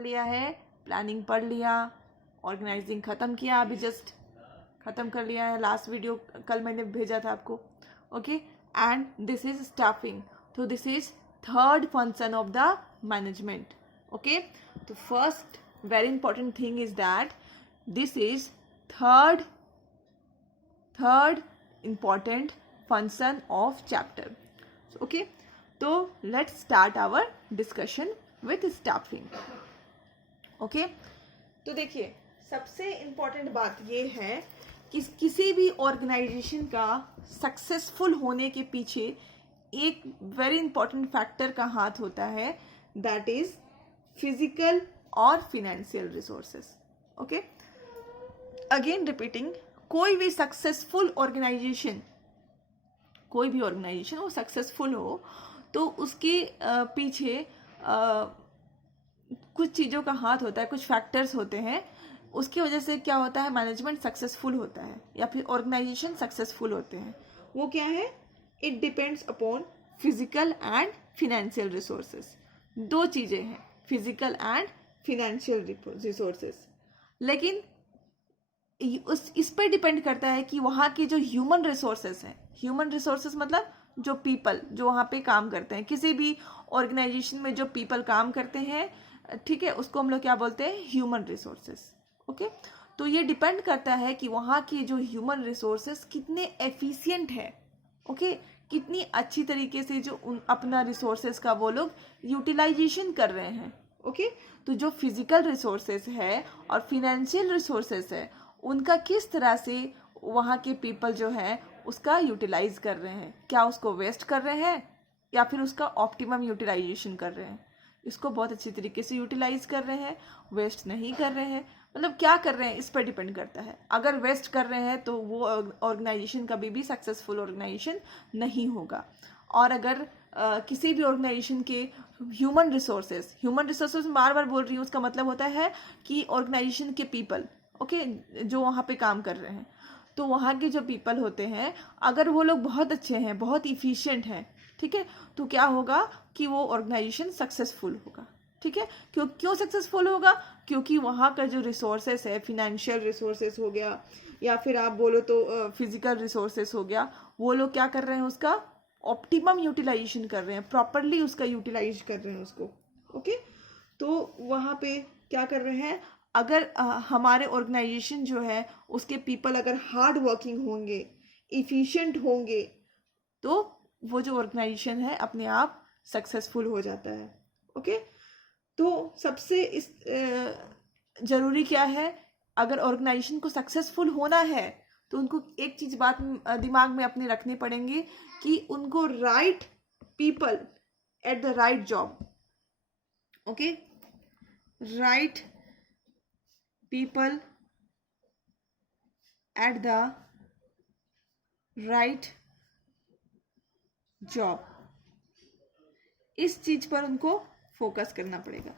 लिया है, प्लानिंग पढ़ लिया, ऑर्गेनाइजिंग ख़त्म किया, अभी जस्ट ख़त्म कर लिया है, लास्ट वीडियो कल मैंने भेजा था आपको. Okay, and this is staffing. तो this is third function of the management. Okay, तो first very important thing is that this is third important function of chapter. Okay, तो let's start our discussion with staffing. Okay, तो देखिए सबसे important बात ये है कि किसी भी ऑर्गेनाइजेशन का सक्सेसफुल होने के पीछे एक वेरी इंपॉर्टेंट फैक्टर का हाथ होता है, दैट इज फिजिकल और financial resources. Okay, again repeating, कोई भी सक्सेसफुल ऑर्गेनाइजेशन, कोई भी ऑर्गेनाइजेशन वो सक्सेसफुल हो तो उसके पीछे कुछ चीज़ों का हाथ होता है, कुछ फैक्टर्स होते हैं. उसकी वजह से क्या होता है, मैनेजमेंट सक्सेसफुल होता है या फिर ऑर्गेनाइजेशन सक्सेसफुल होते हैं. वो क्या है, it depends upon physical and financial resources. दो चीज़ें हैं, फिजिकल एंड फिनेंशियल रिसोर्सेस. लेकिन इस पर डिपेंड करता है कि वहाँ के जो ह्यूमन रिसोर्सेस हैं, ह्यूमन रिसोर्सेस मतलब जो पीपल जो वहाँ पे काम करते हैं, किसी भी ऑर्गेनाइजेशन में जो पीपल काम करते हैं, ठीक है, उसको हम लोग क्या बोलते हैं, ह्यूमन रिसोर्सेस. ओके, तो ये डिपेंड करता है कि वहाँ के जो ह्यूमन रिसोर्सेस कितने एफिशिएंट है. ओके, कितनी अच्छी तरीके से जो अपना रिसोर्सेस का वो लोग यूटिलाइजेशन कर रहे हैं. ओके, तो जो फिजिकल रिसोर्सेस है और फिनेंशियल रिसोर्सेस है उनका किस तरह से वहाँ के पीपल जो है उसका यूटिलाइज कर रहे हैं, क्या उसको वेस्ट कर रहे हैं या फिर उसका ऑप्टिमम यूटिलाइजेशन कर रहे हैं, इसको बहुत अच्छी तरीके से यूटिलाइज कर रहे हैं, वेस्ट नहीं कर रहे हैं, मतलब क्या कर रहे हैं इस पर डिपेंड करता है. अगर वेस्ट कर रहे हैं तो वो ऑर्गेनाइजेशन कभी भी सक्सेसफुल ऑर्गेनाइजेशन नहीं होगा. और अगर किसी भी ऑर्गेनाइजेशन के ह्यूमन रिसोर्सेज बार बार बोल रही हूँ, उसका मतलब होता है कि ऑर्गेनाइजेशन के पीपल, ओके, जो वहाँ पे काम कर रहे हैं, तो वहाँ के जो पीपल होते हैं अगर वो लोग बहुत अच्छे हैं, बहुत इफिशिएंट हैं, ठीक है, तो क्या होगा कि वो ऑर्गेनाइजेशन सक्सेसफुल होगा. ठीक है, क्यों सक्सेसफुल होगा, क्योंकि वहाँ का जो रिसोर्सेस है, फिनेंशियल रिसोर्सेस हो गया या फिर आप बोलो तो फिजिकल रिसोर्सेस हो गया, वो लोग क्या कर रहे हैं, उसका ऑप्टिमम यूटिलाइजेशन कर रहे हैं, प्रॉपरली उसका यूटिलाइज कर रहे हैं उसको. ओके, तो वहाँ पे क्या कर रहे हैं, अगर हमारे ऑर्गेनाइजेशन जो है उसके पीपल अगर हार्ड वर्किंग होंगे, इफिशिएंट होंगे, तो वो जो ऑर्गेनाइजेशन है अपने आप सक्सेसफुल हो जाता है. ओके, तो सबसे इस ज़रूरी क्या है, अगर ऑर्गेनाइजेशन को सक्सेसफुल होना है तो उनको एक चीज़ बात दिमाग में अपने रखनी पड़ेंगे कि उनको right people at the right job. Okay, right people at the right job, इस चीज पर उनको फोकस करना पड़ेगा.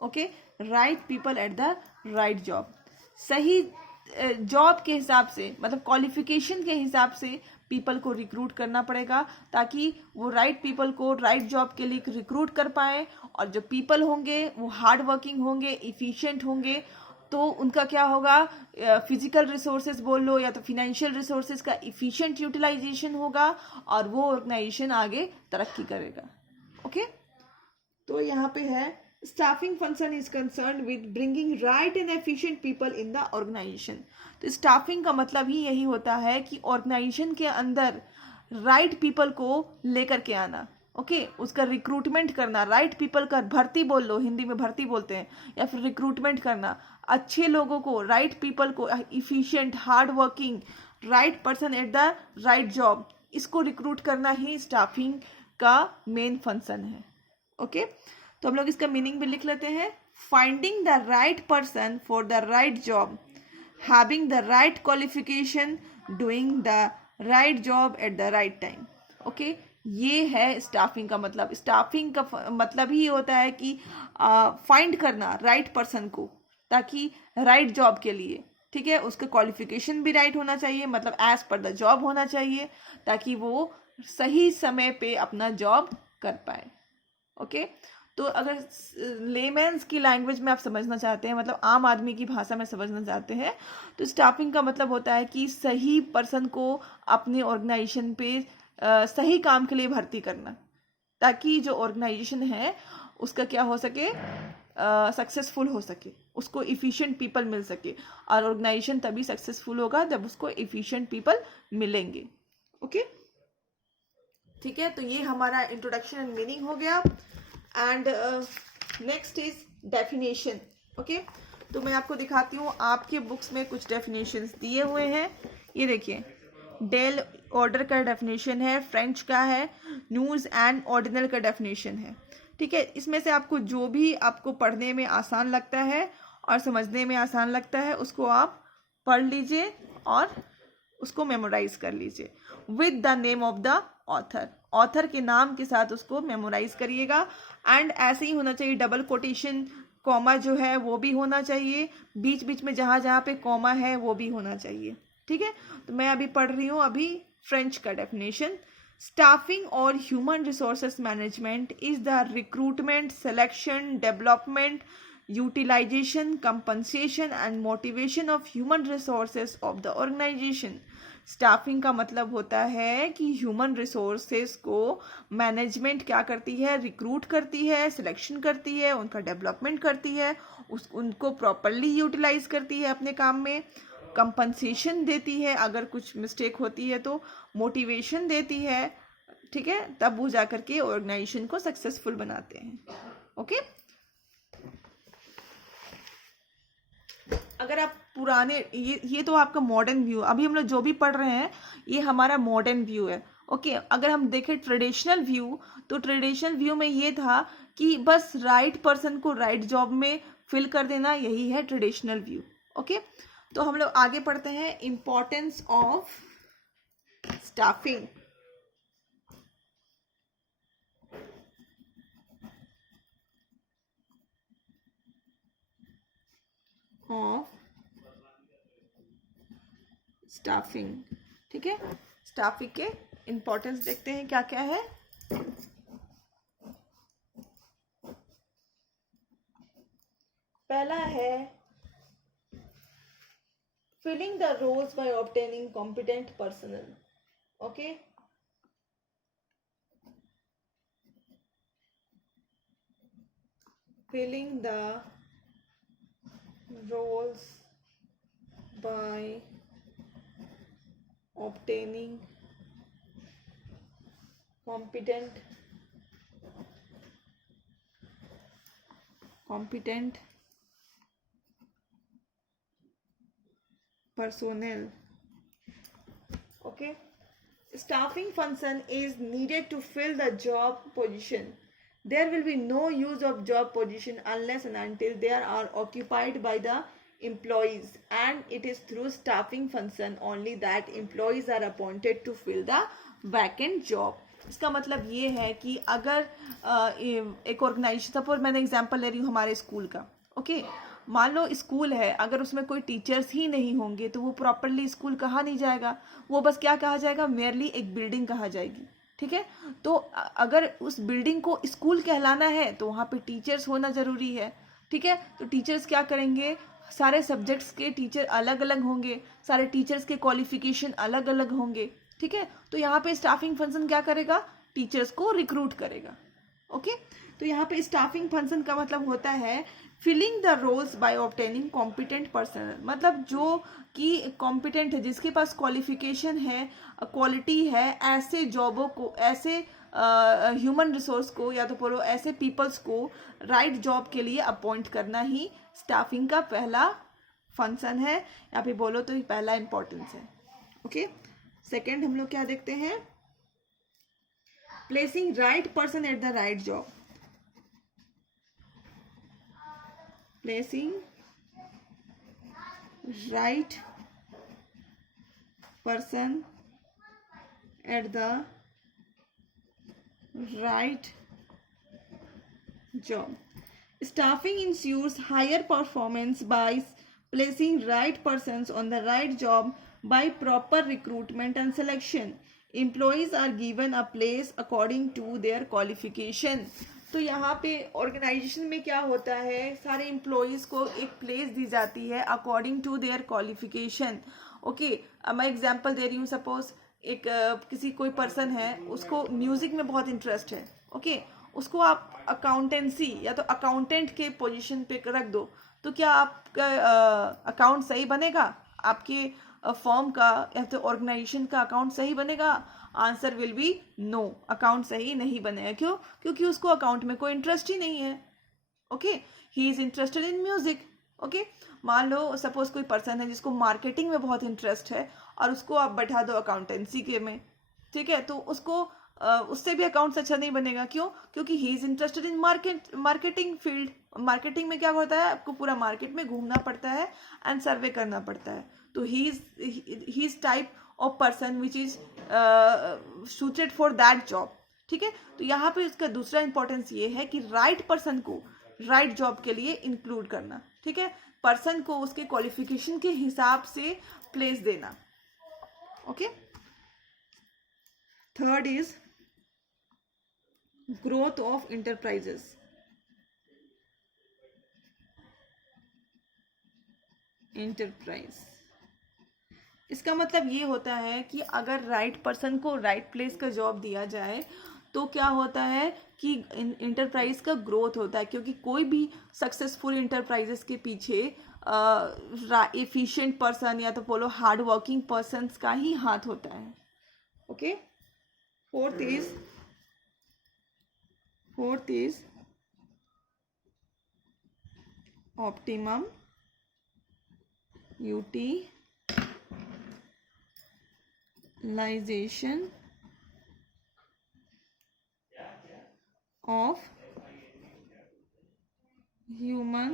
Okay, right people at the right job, सही जॉब के हिसाब से, मतलब क्वालिफिकेशन के हिसाब से पीपल को रिक्रूट करना पड़ेगा ताकि वो राइट पीपल को राइट जॉब के लिए रिक्रूट कर पाए. और जो पीपल होंगे वो हार्ड वर्किंग होंगे, इफिशिएंट होंगे, तो उनका क्या होगा, फिजिकल रिसोर्सेज बोल लो या तो फिनेंशियल रिसोर्सेज का इफिशिएंट यूटिलाइजेशन होगा और वो ऑर्गेनाइजेशन आगे तरक्की करेगा. ओके, तो यहाँ पे है staffing function is concern with bringing right and efficient people in the organisation. तो स्टाफिंग का मतलब ही यही होता है कि ऑर्गेनाइजेशन के अंदर राइट पीपल को लेकर के आना. ओके, उसका रिक्रूटमेंट करना, राइट पीपल का भर्ती बोल लो, हिंदी में भर्ती बोलते हैं, या फिर रिक्रूटमेंट करना, अच्छे लोगों को, राइट पीपल को, efficient, hard working, right person at the right job, इसको रिक्रूट करना ही स्टाफिंग का मेन फंक्शन है. ओके, तो हम लोग इसका मीनिंग भी लिख लेते हैं. Finding the right person for the right job, having the right qualification, doing the right job eight the right time. Okay, ये है स्टाफिंग का मतलब. स्टाफिंग का मतलब ही होता है कि फाइंड करना राइट पर्सन को ताकि राइट जॉब के लिए, ठीक है, उसका क्वालिफिकेशन भी राइट होना चाहिए, मतलब एज पर द जॉब होना चाहिए ताकि वो सही समय पे अपना जॉब कर पाए. ओके, तो अगर लेमैन्स की लैंग्वेज में आप समझना चाहते हैं, मतलब आम आदमी की भाषा में समझना चाहते हैं, तो स्टाफिंग का मतलब होता है कि सही पर्सन को अपने ऑर्गेनाइजेशन पे सही काम के लिए भर्ती करना, ताकि जो ऑर्गेनाइजेशन है उसका क्या हो सके, सक्सेसफुल हो सके, उसको इफ़िशिएंट पीपल मिल सके। और ऑर्गेनाइजेशन तभी सक्सेसफुल होगा जब उसको इफ़िशिएंट पीपल मिलेंगे। ओके, ठीक है, तो ये हमारा इंट्रोडक्शन एंड मीनिंग हो गया। And next is definition. Okay, तो मैं आपको दिखाती हूँ, आपके बुक्स में कुछ डेफिनेशंस दिए हुए हैं। ये देखिए, डेल ऑर्डर का डेफिनेशन है, फ्रेंच का है, न्यूज़ एंड ऑर्डिनल का डेफिनेशन है। ठीक है, इसमें से आपको जो भी आपको पढ़ने में आसान लगता है और समझने में आसान लगता है उसको आप पढ़ लीजिए और उसको मेमोराइज कर लीजिए with the name of the author. Author के नाम के साथ उसको मेमोराइज करिएगा। एंड ऐसे ही होना चाहिए, डबल कोटेशन, कॉमा जो है वो भी होना चाहिए, बीच बीच में जहाँ जहाँ पे कॉमा है वो भी होना चाहिए। ठीक है, तो मैं अभी पढ़ रही हूँ अभी फ्रेंच का डेफिनेशन। स्टाफिंग और human resources management is the recruitment, selection, development, utilization, compensation and motivation of human resources of the organization। Staffing का मतलब होता है कि ह्यूमन रिसोर्सेज को मैनेजमेंट क्या करती है, रिक्रूट करती है, सिलेक्शन करती है, उनका डेवलपमेंट करती है, उनको प्रॉपरली यूटिलाइज करती है अपने काम में, कंपनसेशन देती है अगर कुछ मिस्टेक होती है तो, मोटिवेशन देती है। ठीक है, तब वो जा करके ऑर्गेनाइजेशन को सक्सेसफुल बनाते हैं। ओके, अगर आप पुराने, ये तो आपका मॉडर्न व्यू, अभी हम लोग जो भी पढ़ रहे हैं ये हमारा मॉडर्न व्यू है। ओके, अगर हम देखें ट्रेडिशनल व्यू, तो ट्रेडिशनल व्यू में ये था कि बस राइट पर्सन को राइट जॉब में फिल कर देना, यही है ट्रेडिशनल व्यू। ओके, तो हम लोग आगे पढ़ते हैं, importance of staffing. Of staffing, ठीक है, स्टाफिंग के इंपॉर्टेंस देखते हैं क्या क्या है। पहला है filling the roles by obtaining competent personnel. Okay, filling the roles by obtaining competent personnel. Okay, staffing function is needed to fill the job position. There will be no use of job position unless and until they are occupied by the employees, and it is through staffing function only that employees are appointed to fill the vacant job। इसका मतलब ये है कि अगर एक organisation, suppose मैंने example ले रही हूँ हमारे स्कूल का। ओके, मान लो स्कूल है, अगर उसमें कोई टीचर्स ही नहीं होंगे तो वो प्रॉपरली स्कूल कहा नहीं जाएगा, वो बस क्या कहा जाएगा, मेयरली एक बिल्डिंग कहा जाएगी। ठीक है, तो अगर उस बिल्डिंग को स्कूल कहलाना है तो वहाँ पे टीचर्स होना ज़रूरी है। ठीक है, तो टीचर्स क्या करेंगे, सारे सब्जेक्ट्स के टीचर अलग अलग होंगे, सारे टीचर्स के क्वालिफिकेशन अलग अलग होंगे। ठीक है, तो यहाँ पे स्टाफिंग फंक्शन क्या करेगा, टीचर्स को रिक्रूट करेगा। ओके, तो यहाँ पे स्टाफिंग फंक्शन का मतलब होता है filling the roles by obtaining competent personnel, मतलब जो कि कॉम्पिटेंट है, जिसके पास क्वालिफिकेशन है, क्वालिटी है, ऐसे जॉबों को, ऐसे ह्यूमन रिसोर्स को, या तो बोलो ऐसे पीपल्स को राइट जॉब के लिए अपॉइंट करना ही स्टाफिंग का पहला फंक्शन है, या फिर बोलो तो पहला इंपॉर्टेंस है। ओके, सेकेंड हम लोग क्या देखते हैं, placing right person at the right job. Placing right person at the right job. Staffing ensures higher performance by placing right persons on the right job by proper recruitment and selection. Employees are given a place according to their qualification. तो यहाँ पे organisation में क्या होता है, सारे employees को एक प्लेस दी जाती है according to their qualification. Okay, मैं एग्जांपल दे रही हूँ. सपोज एक किसी कोई पर्सन है, उसको म्यूजिक में बहुत इंटरेस्ट है. ओके, उसको आप अकाउंटेंसी या तो अकाउंटेंट के पोजीशन पे रख दो, तो क्या आपका अकाउंट सही बनेगा? आपके फॉर्म का या तो ऑर्गेनाइजेशन का अकाउंट सही बनेगा? Answer will be no, account सही नहीं बनेगा. क्यों? क्योंकि उसको अकाउंट में कोई इंटरेस्ट ही नहीं है. Okay, he is interested in music. Okay, मान लो सपोज कोई पर्सन है जिसको मार्केटिंग में बहुत इंटरेस्ट है और उसको आप बैठा दो अकाउंटेंसी के में. ठीक है, तो उसको उससे भी अकाउंट्स अच्छा नहीं बनेगा. क्यों? क्योंकि he is interested in marketing field. Marketing में क्या होता है, आपको पूरा मार्केट में घूमना पड़ता है एंड सर्वे करना पड़ता है. तो he is type of person which is suited for that job. ठीक है, तो यहाँ पे इसका दूसरा इंपॉर्टेंस ये है कि राइट पर्सन को राइट जॉब के लिए इंक्लूड करना. ठीक है, पर्सन को उसके क्वालिफिकेशन के हिसाब से प्लेस देना. Okay, third is growth of enterprises. Enterprise, इसका मतलब ये होता है कि अगर राइट पर्सन को राइट प्लेस का जॉब दिया जाए तो क्या होता है कि इंटरप्राइज का ग्रोथ होता है. क्योंकि कोई भी सक्सेसफुल इंटरप्राइजेस के पीछे एफिशिएंट पर्सन या तो बोलो हार्ड वर्किंग पर्सन का ही हाथ होता है. Okay, fourth is optimum utilization of human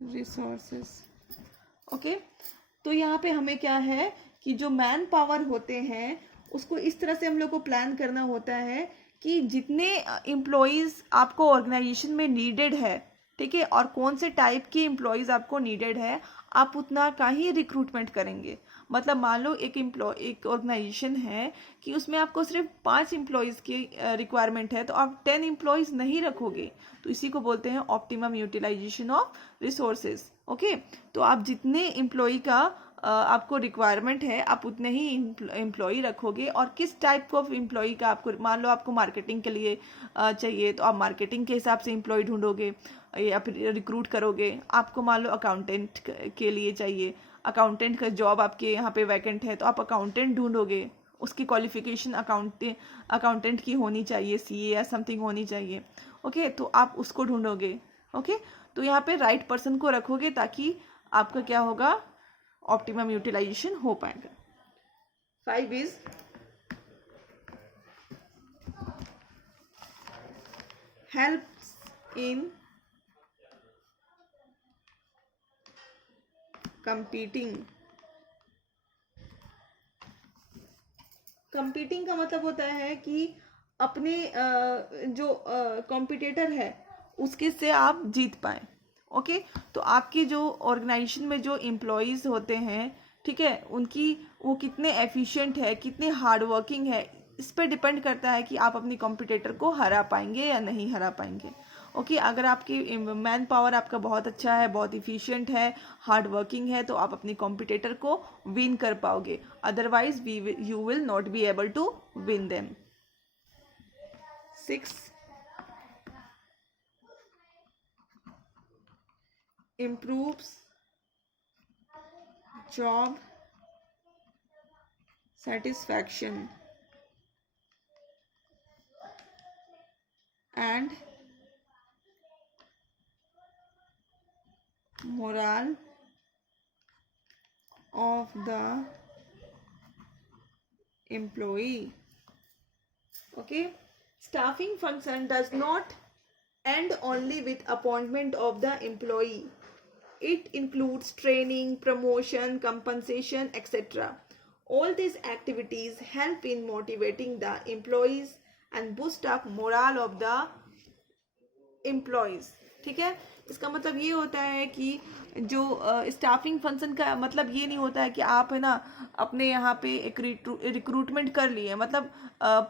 resources. Okay, तो यहाँ पे हमें क्या है कि जो मैन पावर होते हैं उसको इस तरह से हम लोग को प्लान करना होता है कि जितने एम्प्लॉयज़ आपको ऑर्गेनाइजेशन में नीडेड है, ठीक है, और कौन से टाइप के एम्प्लॉयज़ आपको नीडेड है, आप उतना का ही रिक्रूटमेंट करेंगे. मतलब मान लो एक ऑर्गेनाइजेशन है कि उसमें आपको सिर्फ 5 एम्प्लॉयज़ की रिक्वायरमेंट है, तो आप 10 एम्प्लॉयज़ नहीं रखोगे. तो इसी को बोलते हैं optimum utilisation of resources. Okay, तो आप जितने एम्प्लॉय का आपको रिक्वायरमेंट है आप उतने ही एम्प्लॉय रखोगे. और किस टाइप ऑफ एम्प्लॉय का आपको, मान लो आपको मार्केटिंग के लिए चाहिए तो आप मार्केटिंग के हिसाब से एम्प्लॉय ढूंढोगे या फिर रिक्रूट करोगे. आपको मान लो अकाउंटेंट के लिए चाहिए, अकाउंटेंट का जॉब आपके यहाँ पे वैकेंट है, तो आप अकाउंटेंट ढूंढोगे. उसकी क्वालिफिकेशन अकाउंटेंट की होनी चाहिए, सीए या समथिंग होनी चाहिए. ओके, तो आप उसको ढूंढोगे. ओके, तो यहाँ पे राइट पर्सन को रखोगे ताकि आपका क्या होगा, ऑप्टिमम यूटिलाइजेशन हो पाएगा. 5 इज हेल्प इन कंपीटिंग का मतलब होता है कि अपने जो कॉम्पिटिटर है उसके से आप जीत पाए. ओके, तो आपके जो ऑर्गेनाइजेशन में जो एम्प्लॉयज़ होते हैं, ठीक है, उनकी वो कितने एफिशिएंट है, कितने हार्ड वर्किंग है, इस पर डिपेंड करता है कि आप अपनी कॉम्पिटिटर को हरा पाएंगे या नहीं हरा पाएंगे. ओके, अगर आपकी मैन पावर आपका बहुत अच्छा है, बहुत इफिशिएंट है, हार्ड वर्किंग है, तो आप अपनी कॉम्पिटिटर को विन कर पाओगे. Otherwise you will not be able to win them. 6 improves job satisfaction and morale of the employee. Okay, staffing function does not end only with appointment of the employee. It includes training, promotion, compensation, etc. All these activities help in motivating the employees and boost up morale of the employees. ठीक है। इसका मतलब ये होता है कि जो staffing function का मतलब ये नहीं होता है कि आप है ना अपने यहाँ पे एक रिक्रूटमेंट कर लिए, मतलब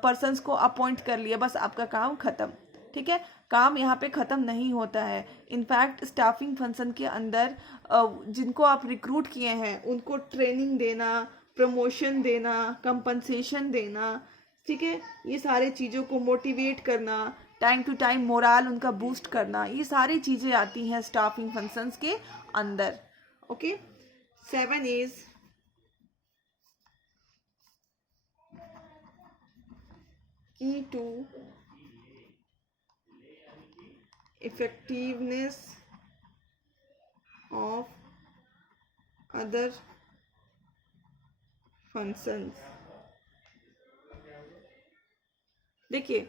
पर्सन्स को अपॉइंट कर लिए, बस आपका काम खत्म। ठीक है, काम यहाँ पे ख़त्म नहीं होता है। इनफैक्ट स्टाफिंग फंक्शन के अंदर जिनको आप रिक्रूट किए हैं उनको ट्रेनिंग देना, प्रमोशन देना, कंपनसेशन देना, ठीक है, ये सारे चीज़ों को मोटिवेट करना, टाइम टू टाइम मोराल उनका बूस्ट करना, ये सारी चीज़ें आती हैं स्टाफिंग फंक्शंस के अंदर। Okay, 7 is key to effectiveness of other functions। देखिए,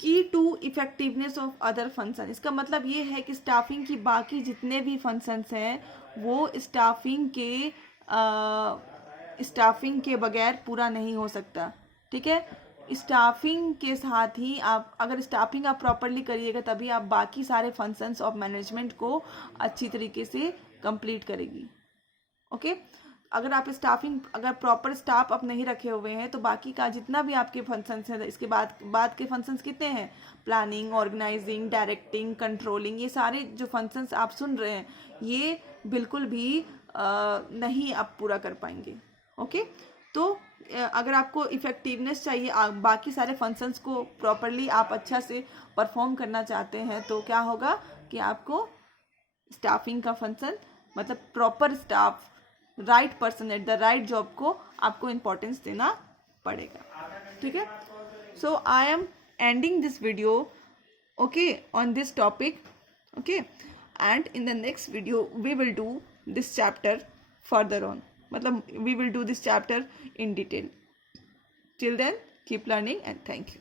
key to effectiveness of other function, इसका मतलब ये है कि स्टाफिंग की बाकी जितने भी फंक्शंस हैं वो स्टाफिंग के बगैर पूरा नहीं हो सकता। ठीक है, स्टाफिंग के साथ ही आप अगर स्टाफिंग आप प्रॉपरली करिएगा तभी आप बाकी सारे फंक्शंस ऑफ मैनेजमेंट को अच्छी तरीके से कंप्लीट करेगी। ओके, अगर आप अगर प्रॉपर स्टाफ आप नहीं रखे हुए हैं तो बाकी का जितना भी आपके फंक्शंस हैं, इसके बाद के फंक्शंस कितने हैं, प्लानिंग, ऑर्गेनाइजिंग, डायरेक्टिंग, कंट्रोलिंग, ये सारे जो फंक्शंस आप सुन रहे हैं ये बिल्कुल भी नहीं आप पूरा कर पाएंगे। ओके, तो अगर आपको इफेक्टिवनेस चाहिए, बाकी सारे फंक्शंस को प्रॉपरली आप अच्छा से परफॉर्म करना चाहते हैं तो क्या होगा कि आपको स्टाफिंग का फंक्शन मतलब proper staff, right person at the right job को आपको इम्पोर्टेंस देना पड़ेगा। ठीक है, so I am ending this video okay on this topic. Okay, and in the next video we will do this chapter further on, मतलब we will do this chapter in detail. Till then, keep learning and thank you.